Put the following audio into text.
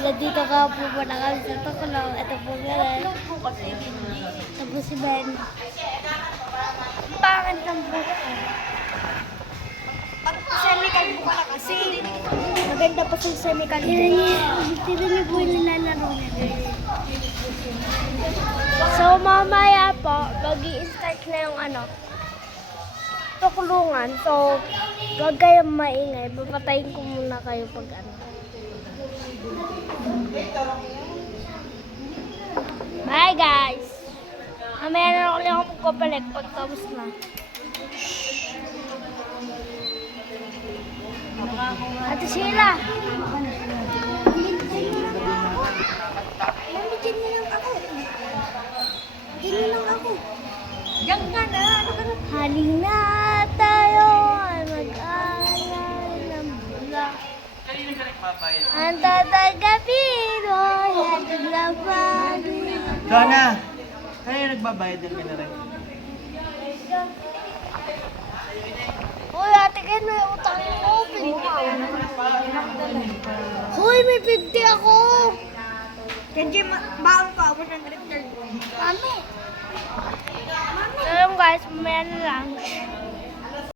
nandito ka po ba na kami sa Tukulong. Ito po ngayon. Ito po si Ben. Pangit ng buka. Semical po pala kasi. Maganda pa sa semical po. Tira niyo po yung nilalaro niya. So, mamaya po, mag-i-start na yung tukulungan. So, huwag kayong maingay. Papatayin ko muna kayo pag Bye, guys! Mamaya na ulit ako pagkapalik pag tapos na. Ate Sheila! Diyan na lang ako. Diyan ka na. Ano ka na? Halina tayo ay mag-alala ng bula. Ang tatagapin mo hatid na bali. Donna, kayo nagbabayad din na rin. Hoy, ate Ken, may utang ko. Hoy, may 50 ako. Kenji, baon pa ako ng return. Mami. So yun guys, mamaya na lang.